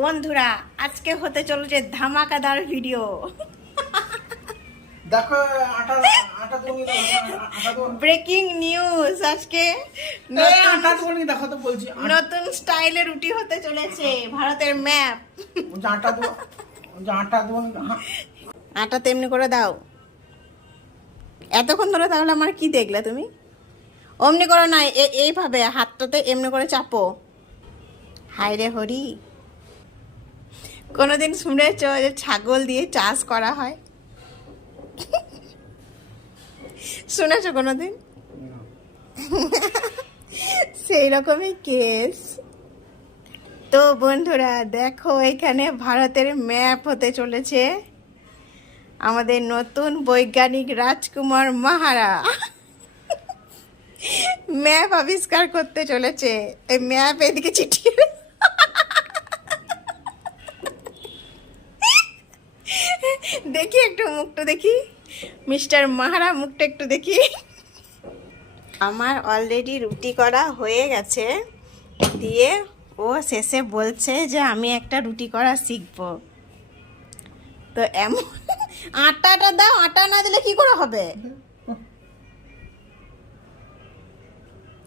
বন্ধুরা আজকে হতে চলেছে ধামাকাদার ভিডিও। দেখো আটা আটা তুমি আটা তো ব্রেকিং নিউজ আজকে আটা তো দেখো তো বলছি নতুন স্টাইলের রুটি হতে চলেছে ভারতের ম্যাপ। আটা তো আটা তেমনি করে দাও। এতক্ষণ ধরে তাহলে আমার কি দেখলে তুমি? অমনি করো না, এইভাবে হাতটাতে এমনি করে চাপো। হায় রে হরি, কোনোদিন শুনেছ যে ছাগল দিয়ে চাষ করা হয়? শুনেছ কোনোদিন? সেই রকমই কেস। তো বন্ধুরা দেখো, এখানে ভারতের ম্যাপ হতে চলেছে। আমাদের নতুন বৈজ্ঞানিক রাজকুমার মাহারা ম্যাপ আবিষ্কার করতে চলেছে। এই ম্যাপ এদিকে চিঠিয়ে দেখি, একটু মুখটা দেখি, মিস্টার মাহারা মুখটা একটু দেখি। আমার অলরেডি রুটি করা হয়ে গেছে, দিয়ে ও শেষে বলছে যে আমি একটা রুটি করা শিখবো। তো এমন আটাটা দাও, আটা না দিলে কি করে হবে?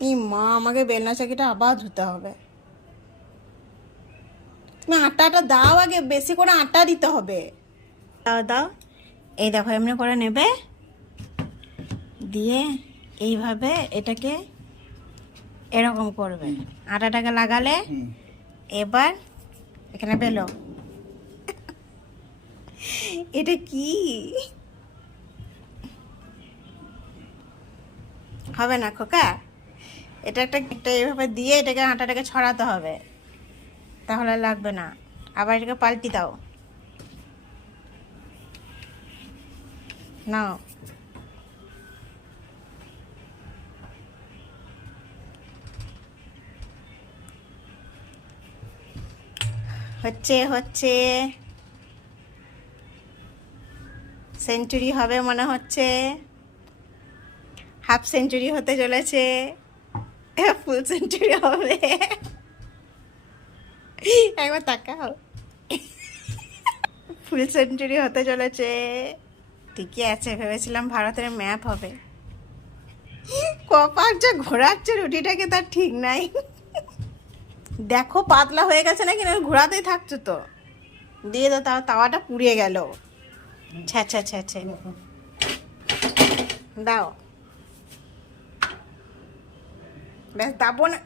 এই মা, আমাকে বেলনা চাকিটা আবার ধুতে হবে। তুমি আটাটা দাও আগে, বেশি করে আটা দিতে হবে। দাও দাও, এই দেখো এমনি করে নেবে, দিয়ে এইভাবে এটাকে এরকম করবে, আটাটাকে লাগালে এবার এখানে পেলো। এটা কি হবে না খোকা? এটা একটা এইভাবে দিয়ে এটাকে আটাটাকে ছড়াতে হবে, তাহলে লাগবে না। আবার এটাকে পাল্টি দাও, নাও। হচ্ছে হচ্ছে সেঞ্চুরি হবে মনে হচ্ছে, হাফ সেঞ্চুরি হতে চলেছে, ফুল সেঞ্চুরি হবে। একবার তাকাও, ফুল সেঞ্চুরি হতে চলেছে। ঠিকই আছে, ভেবেছিলাম ভারতের ম্যাপ হবে। কপাল যে ঘোরাচ্ছে রুটিটাকে, তার ঠিক নাই। দেখো পাতলা হয়ে গেছে নাকি, না ঘোরাতেই থাকছো তো। দিয়ে দাও, তাও তাওয়াটা পুড়িয়ে গেল। ছ্যাঁচা ছ্যাঁচে দাও, ব্যাস দাবো না,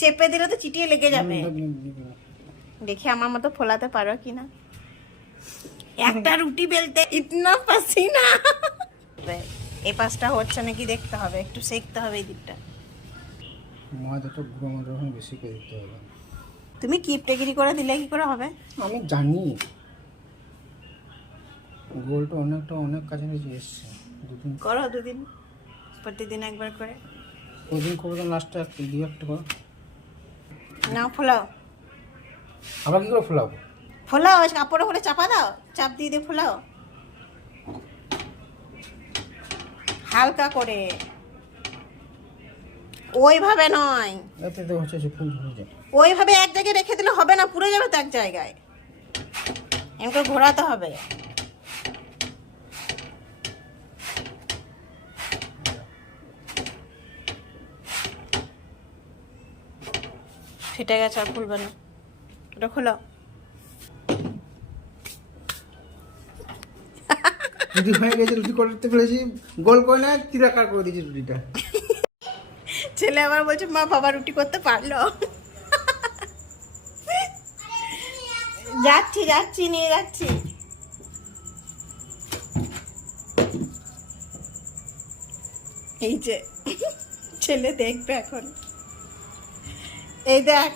চেপে দিলে তো চিটিয়ে লেগে যাবে। দেখি আমার মতো ফোলাতে পারো কিনা। একটা রুটি বেলতে ইতনা পাসিনা। এই পাশটা হচ্ছে নাকি দেখতে হবে, একটু সেকতে হবে এই দিকটা। ময়দাটা গুঁড়ো ময়দা বেশি করে দিতে হবে। তুমি কিপটেগিরি করে দিলে কি করে হবে? আমি জানি গোলটা অনেক কাছাকাছি এসছে। দুদিন করো, দুদিন, প্রতিদিন একবার করে। ওদিন করবো, লাস্টে একটা করো। নাও ফোলাও। আবার কি করে ফোলাবো? ফোলাও, কাপড়ে করে চাপা দাও, চাপ দিয়ে দিয়ে ফোলাও হালকা করে, ওইভাবে নয়। এতে তো হচ্ছে ফুল হয়ে যায়। ওইভাবে এক জায়গায় রেখে দিলে হবে না, পুড়ে যাবে তো এক জায়গায়। এমন করে ঘোরাতে হবে। ফেটে গেছে, আর খুলবে না। ওটা খোলো। রুটি হয়ে গেছে, রুটি করতে ফেলেছি, গোল করে না তিরাকার করে দিয়েছি রুটিটা। ছেলে আবার বলছে মা, বাবা রুটি করতে পারলো। যাচ্ছি যাচ্ছি, নিয়ে যাচ্ছি। এই যে ছেলে দেখবে এখন, এই দেখ।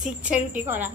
শিখছে রুটি করা।